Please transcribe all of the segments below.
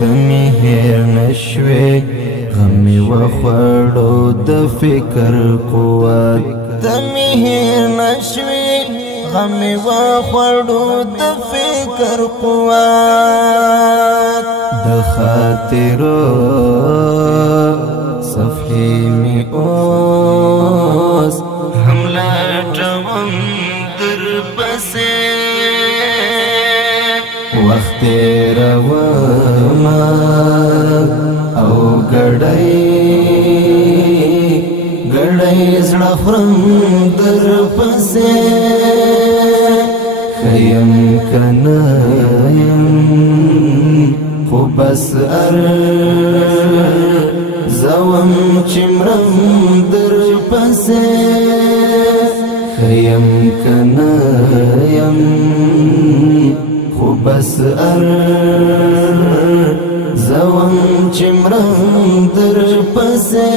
تمی هیر نشوی غمی و خوڑو د فکر قوت تمی هیر نشوی غمی و خوڑو د فکر قوت د خاطرو صفحی می اوس حمله ټوم در پسې وخت روما او گڑای زړه خورم در پسې خیم کنایم خو بس زوم چمرم در پسې خیم کنایم خو بس زوم چمرم در پسې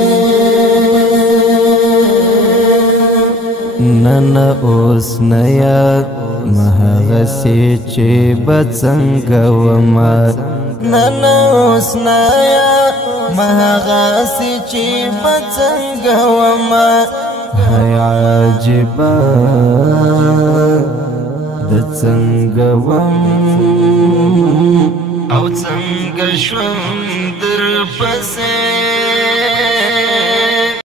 نن اوس نیا مهغسی چې بڅنګ وما نن اوس نیا مهغسی چې بڅنګ وما هی عجبا د څنګه وم او څنګه شوم در پسې